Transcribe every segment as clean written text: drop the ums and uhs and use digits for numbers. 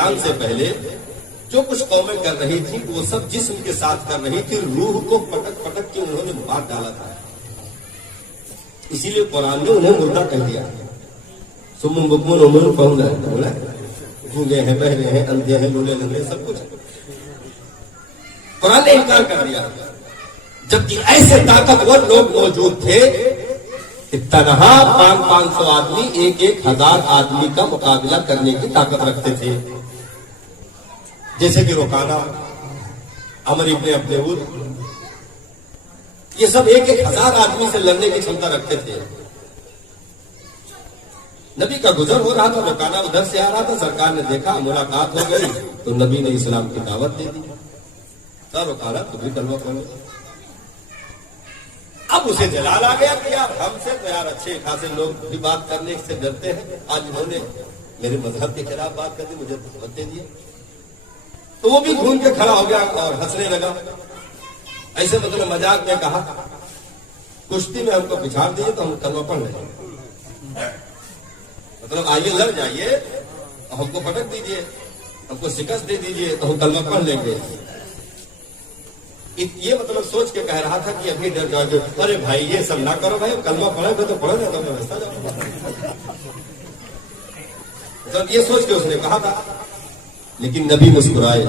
اعلان سے پہلے جو کچھ قومیں کر رہی تھی وہ سب جسم کے ساتھ کر رہی تھی، روح کو پٹک پٹک کے انہوں نے مار ڈالا تھا. اسی لیے قرآن نے انہیں مردہ کہہ دیا. سم بکمن عمر پہنچا ہے، گونگے ہیں، بہرے ہیں، اندھے ہیں، لولے لنگڑے، سب کچھ قرآن نے انکار کر دیا. جبکہ ایسے طاقتور لوگ موجود تھے کہ تنہا 500 آدمی 1000 آدمی کا مقابلہ کرنے کی طاقت رکھتے تھے. جیسے کہ رکانہ، عمر ابن عبد ود، یہ سب 1000 آدمی سے لڑنے کی چھمتا رکھتے تھے. نبی کا گزر ہو رہا تھا، رکانہ ادھر سے آ رہا تھا، سرکار نے دیکھا، ملاقات ہو گئی تو نبی نے اسلام کی دعوت دے دی. رکانہ تم بھی کلمہ پڑھو. اب اسے جلال آ گیا کہ یار ہم سے تو یار اچھے خاصے لوگ بھی بات کرنے سے ڈرتے ہیں، آج انہوں نے میرے مذہب کے خلاف بات کر دی، مجھے دعوت دے دی. تو وہ بھی گھوم کے کھڑا ہو گیا اور ہنسنے لگا. ایسے مطلب مذاق میں کہا کشتی میں ہم کو پچھاڑ دیجیے تو ہم کلمہ پڑھ لیں. مطلب آئیے لڑ جائیے اور ہم کو پٹک دیجیے، ہم کو شکست دے دیجیے تو ہم کلمہ پڑھ لیں گے. یہ مطلب سوچ کے کہہ رہا تھا کہ ابھی ڈر جاؤ گے. ارے بھائی یہ سب نہ کرو بھائی، کلمہ پڑھے گا تو پڑھو گا تو ویسا جاؤ. مطلب یہ سوچ کے اس نے کہا تھا. لیکن نبی مسکرائے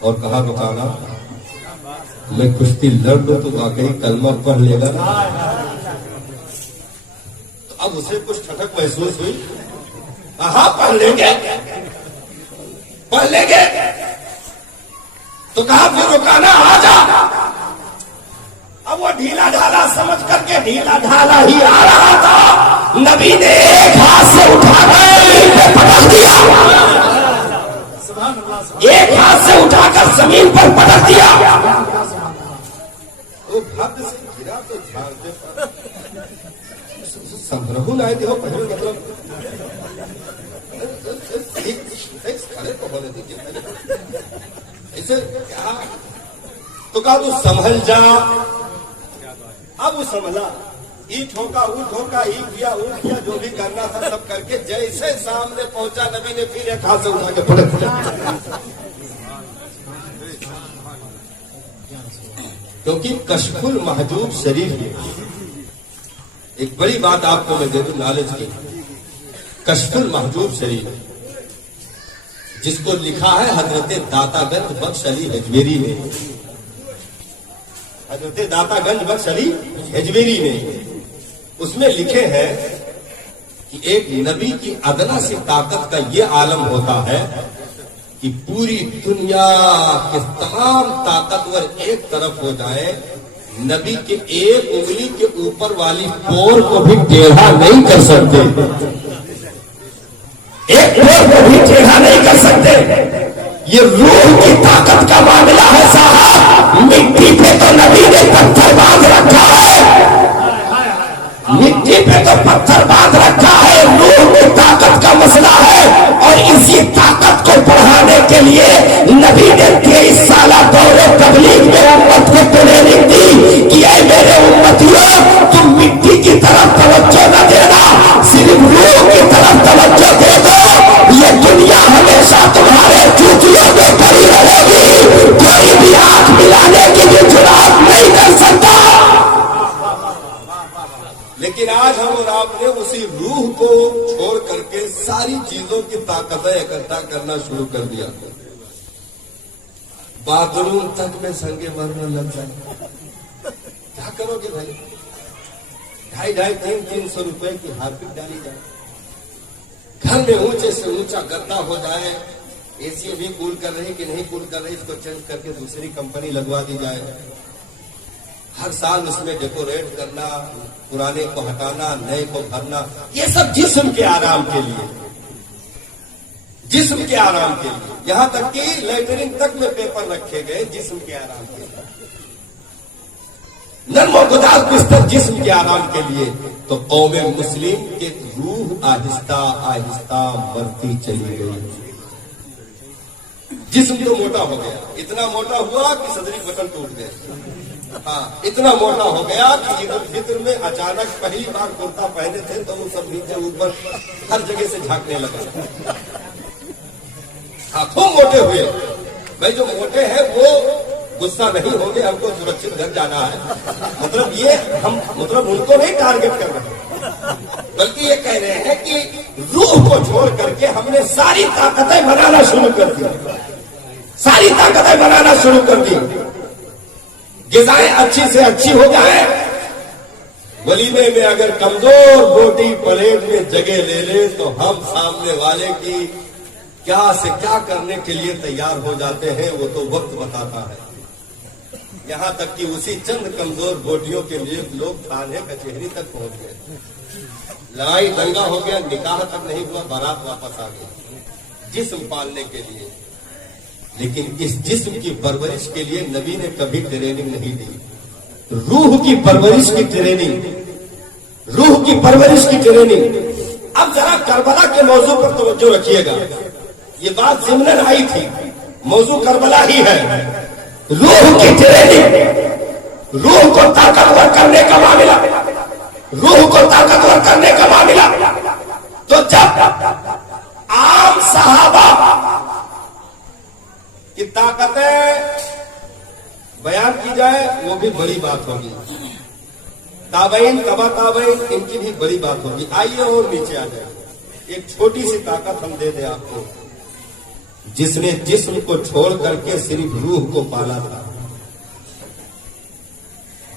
اور کہا رکانہ میں کشتی لڑ لوں تو واقعی کلمہ پڑھ لے گا. تو اب اسے کچھ ٹھٹک محسوس ہوئی. ہاں پڑھ لیں گے، پڑھ لیں گے. تو کہا پھر رکانہ آ جا. اب وہ ڈھیلا ڈھالا سمجھ کر کے ڈھیلا ڈھالا ہی آ رہا تھا، نبی نے ایک ہاتھ سے اٹھا کر پٹک دیا، ایک ہاتھ سے اٹھا کر زمین پر پٹک دیا. وہ بھد سے گرا تو جھاڑ دے سمرہو نہ دیو پہلے مطلب کھڑے کو ہونے دیجیے ایسے کیا. تو کہا تو سنبھل جا. اب وہ سنبھلا، ای ٹھوکا او ٹھوکا، ای کیا او کیا، جو بھی کرنا تھا سب کر کے جیسے سامنے پہنچا نبی نے پھر ایک ہاتھ سے اٹھا کے پٹک دیا. کیونکہ کشف المحجوب شریف ہے. ایک بڑی بات آپ کو میں دے دوں نالج کی. کشف المحجوب شریف جس کو لکھا ہے حضرت داتا گنج بخش علی ہجویری نے، حضرت داتا گنج بخش علی ہجویری نے اس میں لکھے ہیں کہ ایک نبی کی ادنا سی طاقت کا یہ عالم ہوتا ہے کہ پوری دنیا کے تمام طاقتور ایک طرف ہو جائے، نبی کے ایک انگلی کے اوپر والی پور کو بھی ٹیڑھا نہیں کر سکتے، ایک پور کو بھی ٹیڑھا نہیں کر سکتے. یہ روح کی طاقت کا معاملہ ہے صاحب. مٹی پہ تو نبی نے پتھر باندھ رکھا ہے، مٹی پہ تو پتھر باندھ رکھا ہے. روح کی طاقت کا مسئلہ ہے، اور اسی طاقت کو بڑھانے کے لیے نبی نے 23 سالہ دور تبلیغ میں امت کو ٹریننگ دی کہ اے میرے امتیوں تم مٹی کی طرف توجہ نہ دینا، صرف روح کی طرف توجہ دے دو. یہ دنیا ہمیشہ تمہارے جوتیوں میں پڑی رہے گی، کوئی بھی ہاتھ ملانے کی بھی جرات نہیں کر سکتا. لیکن آج ہم اور آپ نے اسی روح کو چھوڑ کر کے ساری چیزوں کی طاقتیں اکٹھا کرنا شروع کر دیا. باتھ روم تک میں سنگے مرنے لگ جائے. کیا کرو گے بھائی؟ 250 300 روپے کی ہارپک ڈالی جائے، گھر میں اونچے سے اونچا گدا ہو جائے، اے سی بھی کول کر رہی کہ نہیں کول کر رہی، اس کو چینج کر کے دوسری کمپنی لگوا دی جائے. ہر سال اس میں ڈیکوریٹ کرنا، پرانے کو ہٹانا، نئے کو بھرنا، یہ سب جسم کے آرام کے لیے، جسم کے آرام کے لیے. یہاں تک کہ لیٹرین تک میں پیپر رکھے گئے جسم کے آرام کے لیے، نرم و گداز بستر جسم کے آرام کے لیے. تو قوم مسلم کی روح آہستہ آہستہ مرتی چلی گئی. جسم تو موٹا ہو گیا، اتنا موٹا ہوا کہ صدری بٹن ٹوٹ گئے. ہاں اتنا موٹا ہو گیا کہ عید الفطر میں اچانک پہلی بار کرتا پہنے تھے تو وہ سب نیچے اوپر ہر جگہ سے جھانکنے لگا. हाथों मोटे हुए। भाई जो मोटे हैं वो गुस्सा नहीं होंगे, हमको सुरक्षित घर जाना है, मतलब ये हम मतलब उनको नहीं टारगेट कर रहे, बल्कि ये कह रहे हैं कि रूह को छोड़ करके हमने सारी ताकतें बनाना शुरू कर दी, सारी ताकतें बनाना शुरू कर दी। ग़िज़ाएं अच्छी से अच्छी हो जाए, वलीमे में अगर कमजोर बोटी प्लेट में जगह ले ले तो हम सामने वाले की क्या से क्या करने के लिए तैयार हो जाते हैं, वो तो वक्त बताता है। यहां तक कि उसी चंद कमजोर बोटियों के लिए लोग थाने कचहरी तक पहुंच गए, लड़ाई दंगा हो गया, निकाह तक नहीं हुआ, बारात वापस आ गई जिस्म पालने के लिए। लेकिन इस जिस्म की परवरिश के लिए नबी ने कभी ट्रेनिंग नहीं दी। रूह की परवरिश की ट्रेनिंग, रूह की परवरिश की ट्रेनिंग। अब जरा करबला के मौजू पर तवज्जो रखिएगा, ये बात ज़िम्नन आई थी, मौजू करबला ही है। रूह की ट्रेनिंग, रूह को ताकतवर करने का मामला, रूह को ताकतवर करने का मामला। तो जब आम सहाबा की ताकतें बयान की जाए वो भी बड़ी बात होगी, ताबईन तबा ताबईन इनकी भी बड़ी बात होगी। आइए और नीचे आ जाए, एक छोटी सी ताकत हम दे दें आपको, जिसने जिस्म को छोड़ करके सिर्फ रूह को पाला था।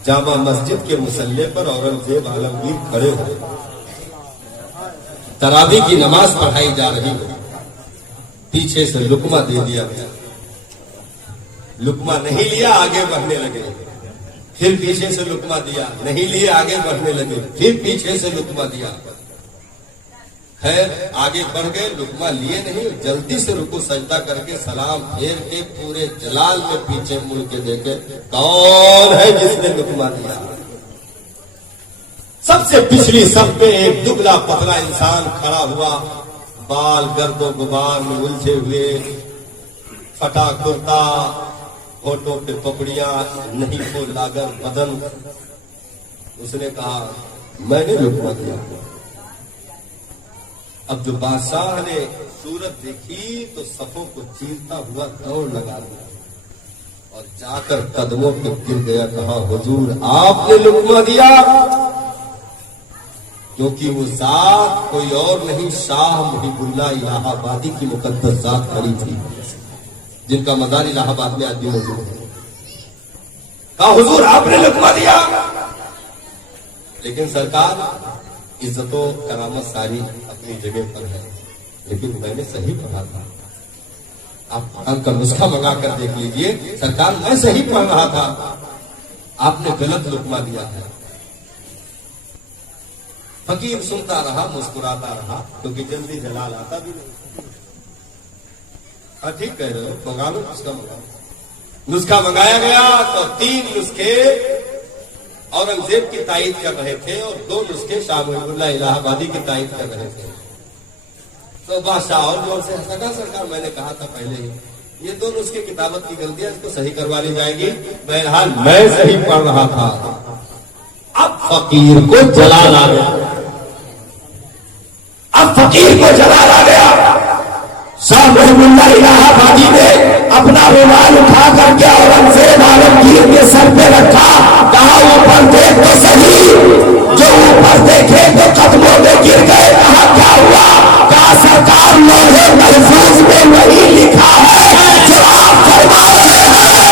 जामा मस्जिद के मुसल्ले पर औरंगजेब आलमगीर खड़े हो, तरावी की नमाज पढ़ाई जा रही हो, पीछे से लुकमा दे दिया गया, लुकमा नहीं लिया, आगे बढ़ने लगे, फिर पीछे से लुकमा दिया, नहीं लिए, आगे बढ़ने लगे, फिर पीछे से लुकमा दिया। खैर आगे बढ़ गए, लुकमा लिए नहीं, जल्दी से रुकू सजदा करके सलाम फेर के पूरे जलाल में पीछे मुड़ के देखे कौन है जिसने लुकमा दिया। सबसे पिछली सब पे एक दुबला पतला इंसान खड़ा हुआ, बाल गर्दो गुबार में उलझे हुए, फटा कुर्ता, होठों पे पपड़ियां, नहीं को लागर बदन। उसने कहा मैंने लुकमा दिया। अब जो बादशाह ने सूरत देखी तो सफों को चीरता हुआ दौड़ लगा दिया और जाकर कदमों पे गिर गया, कहा हुजूर आपने लुकमा दिया। क्योंकि वो जात कोई और नहीं, शाह मुहिबुल्लाह इलाहाबादी की मुकद्दस जात खड़ी थी, जिनका मज़ार इलाहाबाद में आज भी मौजूद है। कहा हुजूर आपने लुकमा दिया। लेकिन सरकार इज्जतो करामत सारी अपनी जगह पर है, लेकिन मैंने सही पढ़ा था। आप अंक नुस्खा मंगा कर देख लीजिए, सरकार मैं सही पढ़ रहा था, आपने गलत लुकमा दिया है। फकीर सुनता रहा, मुस्कुराता रहा, क्योंकि जल्दी जलाल आता भी नहीं। हाँ ठीक कह रहे हो, मंगा लो नुस्खा, मंगाओ। नुस्खा मंगाया गया तो 3 नुस्खे औरंगजेब की तायीद कर रहे थे और 2 नुस्खे शाह मुहिबुल्लाह इलाहाबादी की तायीद कर रहे थे। तो बादशाह और जोर से हंसा, कहा सरकार मैंने कहा था पहले ही, ये 2 नुस्खे किताबत की गलती है, इसको सही करवा ली जाएगी। बहरहाल मैं सही पढ़ रहा था। अब फकीर को जलाल आ गया, अब फकीर को जलाल आ गया। शाह मुहिबुल्लाह इलाहाबादी ने अपना रुमाल उठा करके औरंगजेब आलमगीर के सर पे रखा, कहा ऊपर देख तो सही। जो ऊपर देखे तो कदमों में गिर गए। कहा क्या हुआ? कहा सरकार लौहे महफूज में वही लिखा है जो आप फरमा रहे हैं,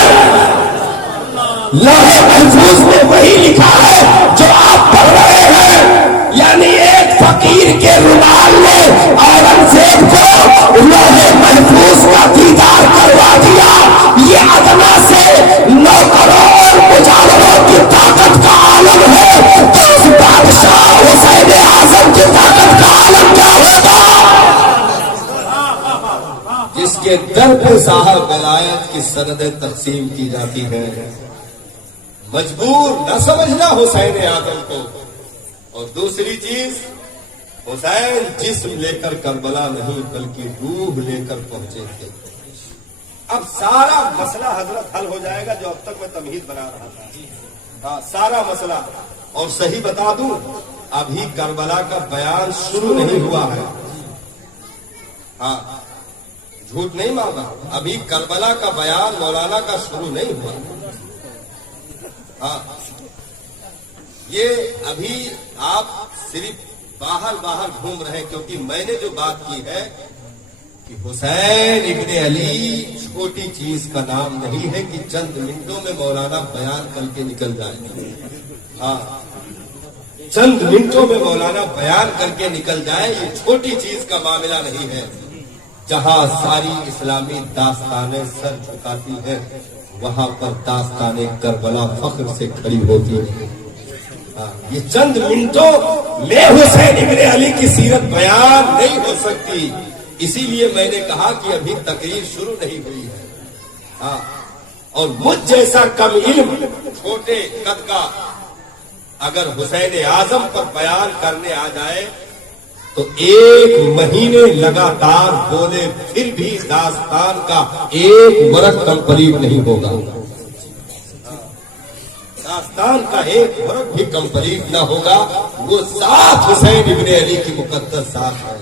लौहे महफूज में वही लिखा है जो आप पढ़ रहे हैं। यानी एक फकीर के रुमाल ने औरंगजेब को लौहे महफूज का दीदार करवा दिया। ये अदना से 9 करोड़ मुजाहिरों की ताकत का आलम है, तो उस बादशाह हुसैन आजम की ताकत का आलम क्या होगा? जिसके दर पे साहब विलायत की सनदें तकसीम की जाती है। मजबूर न समझना हुसैन आजम को। और दूसरी चीज, हुसैन जिस्म लेकर करबला नहीं बल्कि रूह लेकर पहुंचे थे। अब सारा मसला हजरत हल हो जाएगा जो अब तक मैं तमहीद बना रहा था। हाँ सारा मसला। और सही बता दूं, अभी करबला का बयान शुरू नहीं हुआ है। हाँ झूठ नहीं मांगा। अभी करबला का बयान मौलाना का शुरू नहीं हुआ। हाँ, ये अभी आप सिर्फ बाहर घूम रहे हैं, क्योंकि मैंने जो बात की है कि हुसैन इब्ने अली छोटी चीज का नाम नहीं है कि चंद मिनटों में मौलाना बयान करके निकल जाए। हाँ, चंद मिनटों में मौलाना बयान करके निकल जाए, ये छोटी चीज का मामला नहीं है। जहां सारी इस्लामी दास्तानें सर झुकाती है, वहां पर दास्तानें करबला फख्र से खड़ी होती है। ये चंद मिनटों में हुसैन इब्ने अली की सीरत बयान नहीं हो सकती। इसीलिए मैंने कहा कि अभी तकरीर शुरू नहीं हुई है। हाँ, और मुझ जैसा कम इल्म छोटे कद का अगर हुसैन आजम पर बयान करने आ जाए तो 1 महीने लगातार बोले फिर भी दास्तान का एक वर्ग कंप्लीट नहीं होगा। दास्तान का एक वर्ग भी कंप्लीट ना होगा। वो साथ हुसैन इब्ने अली की मुकद्दस साथ है।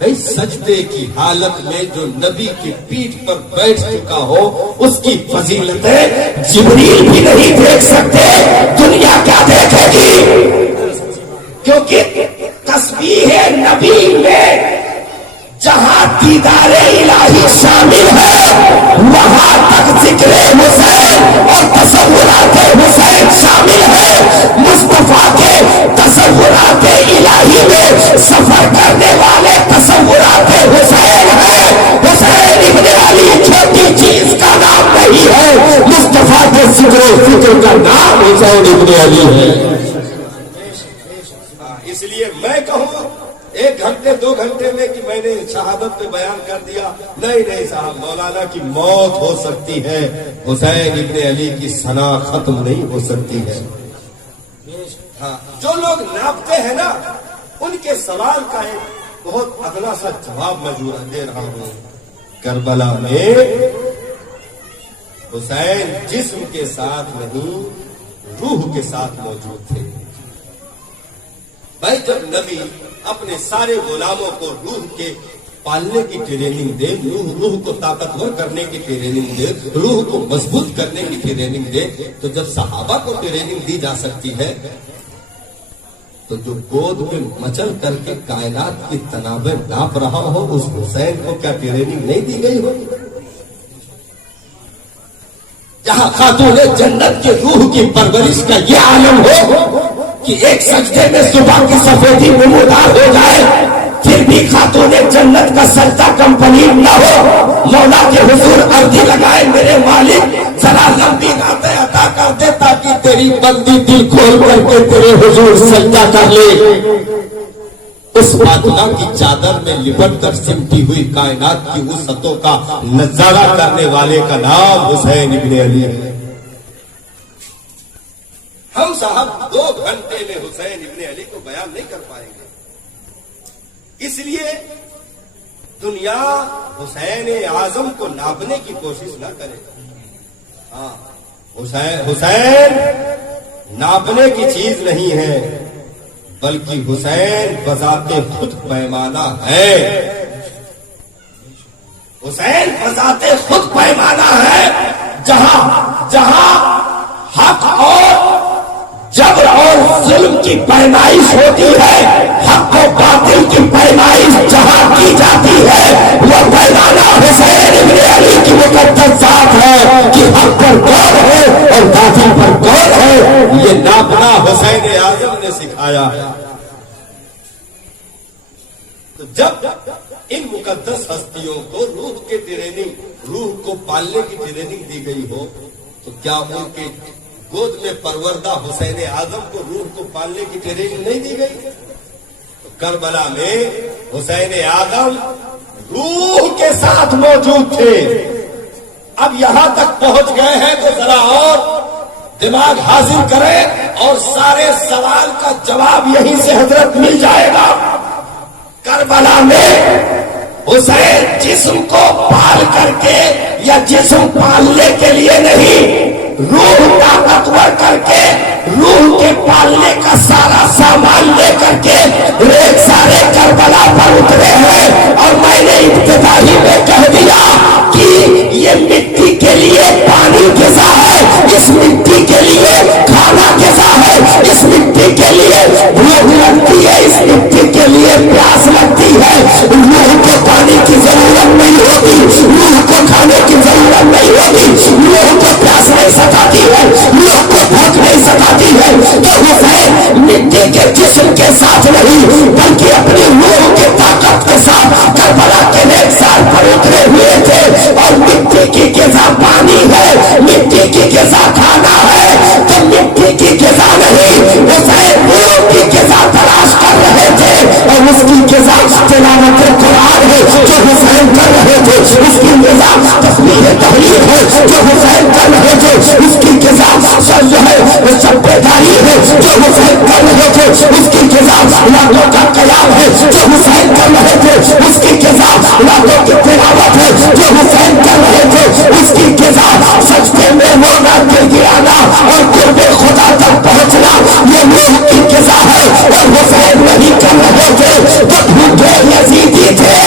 भाई, सजदे की हालत में जो नबी की पीठ पर बैठ चुका हो, उसकी फजीलतें जिब्रील भी नहीं देख सकते, दुनिया क्या देखेगी? क्योंकि तस्बीह नबी में जहां दीदारे इलाही शामिल है, वहां तक जिक्र हुसैन और तसव्वुरात हुसैन शामिल है। मुस्तफा के तसव्वुरात इलाही में सफर करने वाले तसव्वुरात हुसैन है। हुसैन इब्ने अली छोटी चीज का नाम नहीं है, मुस्तफा के फिक्र का नाम हुसैन इब्ने अली है। इसलिए मैं कहूँ 1 घंटे 2 घंटे में कि मैंने शहादत पे बयान कर दिया, नहीं साहब, मौलाना की मौत हो सकती है, हुसैन इब्ने अली की सना खत्म नहीं हो सकती है। हाँ, जो लोग नापते हैं ना, उनके सवाल का एक बहुत अगला सा जवाब मैं दे रहा हूँ। करबला में हुसैन जिस्म के साथ नहीं, रूह के साथ मौजूद थे। भाई, जब नबी अपने सारे गुलामों को रूह के पालने की ट्रेनिंग दे, रूह को ताकतवर करने की ट्रेनिंग दे, रूह को मजबूत करने की ट्रेनिंग दे, तो जब सहाबा को ट्रेनिंग दी जा सकती है, तो जो गोद में मचल करके कायनात की तनावे नाप रहा हो, उस हुसैन को क्या ट्रेनिंग नहीं दी गई हो? जहां खातून जन्नत के रूह की परवरिश का यह आलम हो कि एक सजदे में सुबह की सफेदी नमूदार हो जाए, फिर भी खातून जन्नत का सजदा कंप्लीट न हो, मौला के हुजूर अर्जी लगाए, मेरे मालिक जरा लंबी रातें अता कर दे ताकि तेरी बंदी दिल खोल करके तेरे हुजूर सजदा कर ले। उस बादला की चादर में लिपट कर सिमटी हुई कायनात की वसअतों का नजारा करने वाले का नाम हुसैन इब्ने अली है। हम साहब 2 घंटे में हुसैन इब्ने अली को बयान नहीं कर पाएंगे। इसलिए दुनिया हुसैन आजम को नापने की कोशिश न करे। हाँ, हुसैन नापने की चीज नहीं है, बल्कि हुसैन बजाते खुद पैमाना है। हुसैन बजाते खुद पैमाना है। जहां हक और जबर और जुल्म की पैमाइश होती है, हक और बातिल की पैमाइश जहां की जाती है, वो पैमाना हुसैन इब्ने अली की मुकद्दस जात है कि हक पर कौन है और बातिल पर कौन है, ये नापना हुसैन आजम ने सिखाया है। तो जब इन मुकद्दस हस्तियों को रूह के ट्रेनिंग, रूह को पालने की ट्रेनिंग दी गई हो, तो क्या उनके गोद में परवरदा हुसैन आजम को रूह को पालने की ट्रेनिंग नहीं दी गई? तो करबला में हुसैन आजम रूह के साथ मौजूद थे। अब यहां तक पहुंच गए हैं तो जरा और दिमाग हाजिर करें और सारे सवाल का जवाब यहीं से हजरत मिल जाएगा। करबला में हुसैन जिस्म को पाल करके या जिस्म पालने के लिए नहीं, रूह ताकतवर करके, रूह के पालने का सारा सामान लेकर के सारे करबला पर उतरे हैं। और मैंने इब्तिदा ही में नहीं सताती है, रूह को भूख नहीं सताती है, तो हुसैन मिट्टी के जिस्म के साथ नहीं बल्कि अपनी रूह की ताकत के साथ करबला के नेकसार पर उतरे हुए थे। और मिट्टी की ग़िज़ा पानी है, मिट्टी की ग़िज़ा खाना है, तो मिट्टी की ग़िज़ा नहीं, हुसैन रूह की ग़िज़ा तलाश कर रहे थे। और उसकी ग़िज़ा तिलावत कुरान है जो हुसैन कर रहे थे, उसकी ग़िज़ा तस्बीह तहलील है जो हुसैन कर रहे थे, उसकी ग़िज़ा जो है वो सब्बेदारी है जो हुसैन कर रहे थे, उसकी ग़िज़ा रातों का क़याम है जो हुसैन कर रहे थे, उसकी ग़िज़ा रातों की तिलावत है जो हुसैन कर रहे थे, उसकी ग़िज़ा सजदे में रोना गिड़गिड़ाना और कुर्बे खुदा तक पहुंचना, ये रूह की ग़िज़ा है। और हुसैन नहीं कर रहे थे तो भूखे यजीदी थे।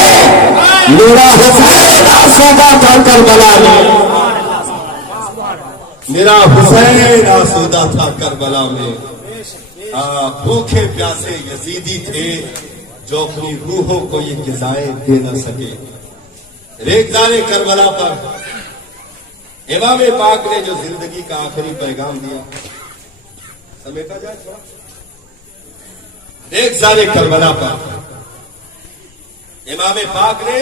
मेरा हुसैन आसूदा था करबला में, मेरा हुसैन आसूदा था करबला में। भूखे प्यासे यजीदी थे जो अपनी रूहों को ये ग़िज़ाएं दे न सके। रेज़ारे करबला पर इमाम पाक ने जो जिंदगी का आखिरी पैगाम दिया, समेटा जाए थोड़ा। रेज़ारे करबला पर इमाम पाक ने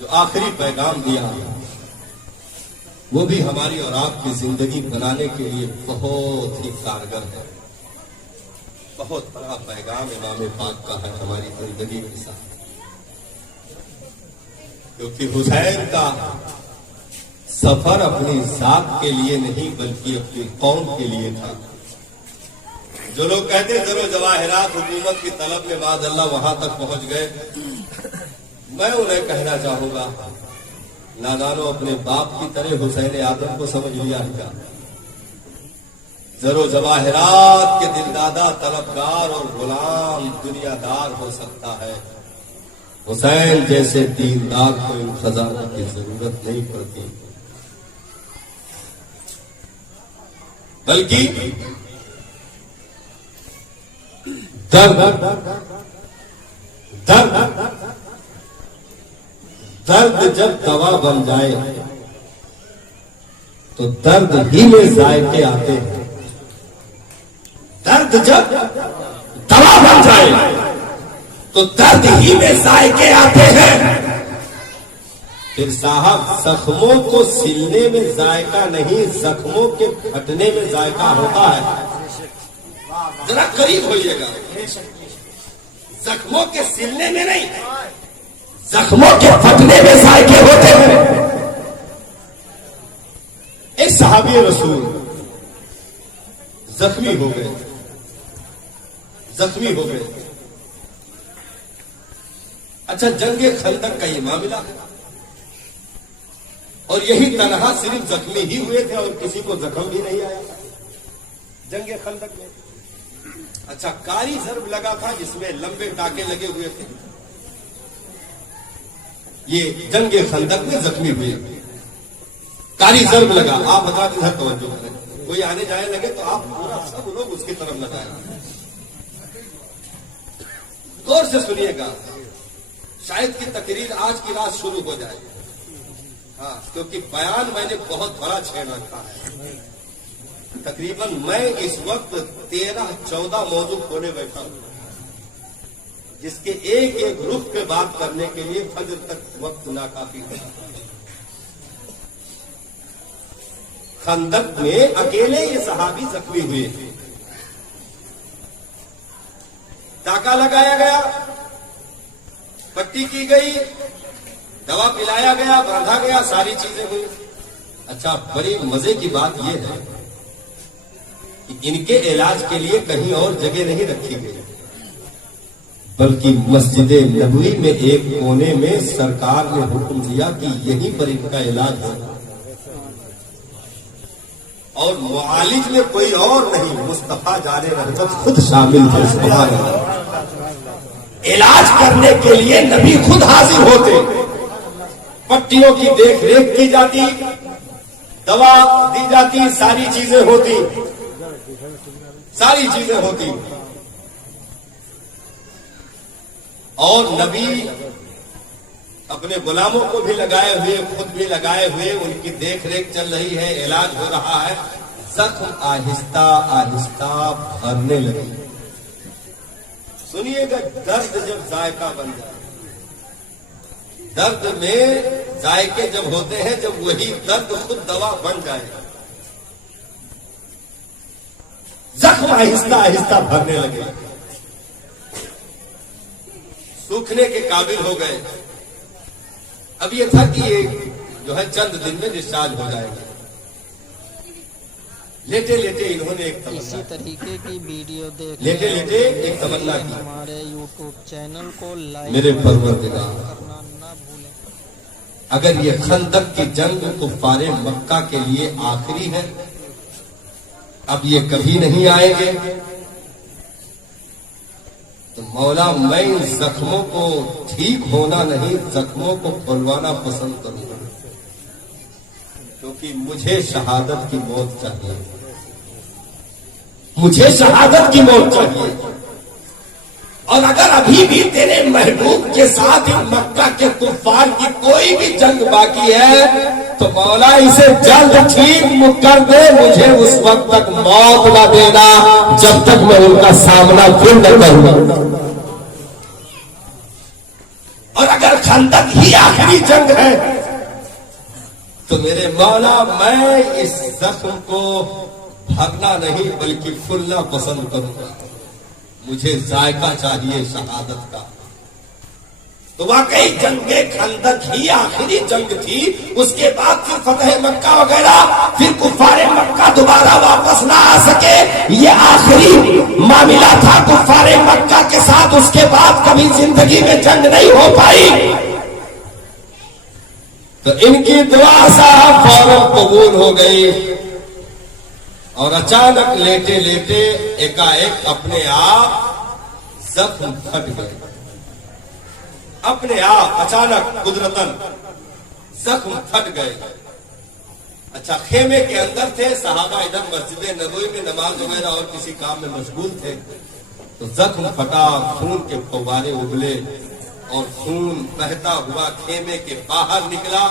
जो आखिरी पैगाम दिया, वो भी हमारी और आपकी जिंदगी बनाने के लिए बहुत ही कारगर है। बहुत बड़ा पैगाम इमाम पाक का है हमारी जिंदगी के साथ, क्योंकि हुसैन का सफर अपनी जात के लिए नहीं बल्कि अपनी कौम के लिए था। जो लोग कहते जरो जवाहिरात हुकूमत की तलब में माज़अल्लाह वहां तक पहुंच गए, मैं उन्हें कहना चाहूंगा, नादानो अपने बाप की तरह हुसैन आदम को समझ लिया है क्या? जरो जवाहिरात के दिलदादा तलबगार और गुलाम दुनियादार हो सकता है, हुसैन जैसे दीनदार को इन खजानों की जरूरत नहीं पड़ती। बल्कि दर्द जब दवा बन जाए तो दर्द ही में जायके आते हैं। दर्द जब दवा बन जाए तो दर्द ही में जायके आते हैं। फिर साहब जख्मों को सिलने में जायका नहीं, जख्मों के फटने में जायका होता है। जरा करीब होइएगा, जख्मों के सिलने में नहीं, जख्मों के फटने में जायके होते हैं। एक सहाबी रसूल जख्मी हो गए, जख्मी हो गए। अच्छा, जंगे खंदक का ये मामला है, और यही तनहा सिर्फ जख्मी ही हुए थे और किसी को जख्म भी नहीं आया जंगे खंदक में। अच्छा, कारी जर्ब लगा था जिसमें लंबे टाके लगे हुए थे। ये जंगे खंदक में जख्मी हुए, कारी जर्ब लगा। आप बता दें, तवज्जो करें, कोई आने जाने लगे तो आप पूरा सब लोग उसकी तरफ लगाए। गौर से सुनिएगा, शायद की तकरीर आज की रात शुरू हो जाए। हाँ, क्योंकि बयान मैंने बहुत बड़ा छेड़ रखा है। तकरीबन मैं इस वक्त 13-14 मौजू खोले बैठा हूं, जिसके एक एक रुख पे बात करने के लिए फजर तक वक्त नाकाफी है। खंदक में अकेले ये सहाबी जख्मी हुए थे। टाका लगाया गया, पट्टी की गई, दवा पिलाया गया, बांधा गया, सारी चीजें हुई। अच्छा, बड़ी मजे की बात यह है कि इनके इलाज के लिए कहीं और जगह नहीं रखी गई, बल्कि मस्जिद नबवी में एक कोने में सरकार ने हुक्म दिया कि यहीं पर इनका इलाज हो, और मुआलिज में कोई और नहीं, मुस्तफा जाने रहमत खुद शामिल थे। सुभान अल्लाह। इलाज करने के लिए नबी खुद हाजिर होते, पट्टियों की देख रेख की जाती, दवा दी जाती, सारी चीजें होती, सारी चीजें होती। और नबी اپنے غلاموں کو بھی لگائے ہوئے، خود بھی لگائے ہوئے، ان کی دیکھ ریکھ چل رہی ہے، علاج ہو رہا ہے، زخم آہستہ آہستہ بھرنے لگے۔ سنیے گا، درد جب ذائقہ بن جائے، درد میں ذائقے جب ہوتے ہیں، جب وہی درد خود دوا بن جائے، زخم آہستہ آہستہ بھرنے لگے، سوکھنے کے قابل ہو گئے۔ اب یہ تھا کہ یہ جو ہے چند دن میں ڈسچارج ہو جائے گا۔ لیٹے لیٹے انہوں نے ایک تمنا، اسی طریقے کی ویڈیو لیٹے لیٹے ایک تمنا کی، ہمارے یوٹیوب چینل کو لائک میرے پروردگار، کرنا نہ بھولیں۔ اگر یہ خندق کی جنگ کفار مکہ کے لیے آخری ہے، اب یہ کبھی نہیں آئیں گے، تو مولا میں ان زخموں کو ٹھیک ہونا نہیں، زخموں کو کھلوانا پسند کروں گا، کیونکہ مجھے شہادت کی موت چاہیے، مجھے شہادت کی موت چاہیے۔ اور اگر ابھی بھی تیرے محبوب کے ساتھ ان مکہ کے کفار کی کوئی بھی جنگ باقی ہے تو مولا اسے جلد ٹھیک کر دے، مجھے اس وقت تک موت نہ دینا جب تک میں ان کا سامنا پھر نہ کروں۔ اور اگر خندق ہی آخری جنگ ہے تو میرے مولا میں اس زخم کو بھرنا نہیں بلکہ پھولنا پسند کروں گا، مجھے ذائقہ چاہیے شہادت کا۔ تو واقعی جنگ خندق ہی آخری جنگ تھی، اس کے بعد پھر فتح مکہ وغیرہ، پھر کفار مکہ دوبارہ واپس نہ آ سکے، یہ آخری معاملہ تھا کفار مکہ کے ساتھ۔ اس کے بعد کبھی زندگی میں جنگ نہیں ہو پائی، تو ان کی دعا صاحب فوراً قبول ہو گئی، اور اچانک لیٹے لیٹے ایک اپنے آپ زخم پھٹ گئے، اپنے آپ اچانک قدرتاً زخم پھٹ گئے۔ اچھا، خیمے کے اندر تھے صحابہ، ادھر مسجد نبوی میں نماز وغیرہ اور کسی کام میں مشغول تھے، تو زخم پھٹا، خون کے فوارے ابلے اور خون بہتا ہوا خیمے کے باہر نکلا۔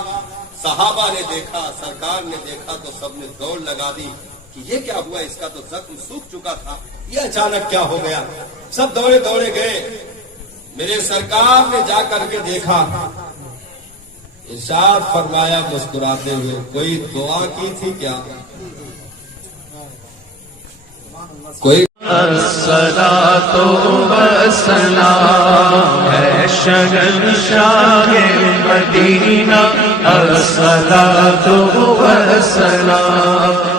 صحابہ نے دیکھا، سرکار نے دیکھا تو سب نے دوڑ لگا دی کہ یہ کیا ہوا، اس کا تو زخم سوکھ چکا تھا، یہ اچانک کیا ہو گیا؟ سب دوڑے دوڑے گئے، میرے سرکار نے جا کر کے دیکھا، ارشاد فرمایا مسکراتے ہوئے، کوئی دعا کی تھی کیا؟ کوئی الصلاۃ والسلام ہے شہنشاہ مدینہ، الصلاۃ والسلام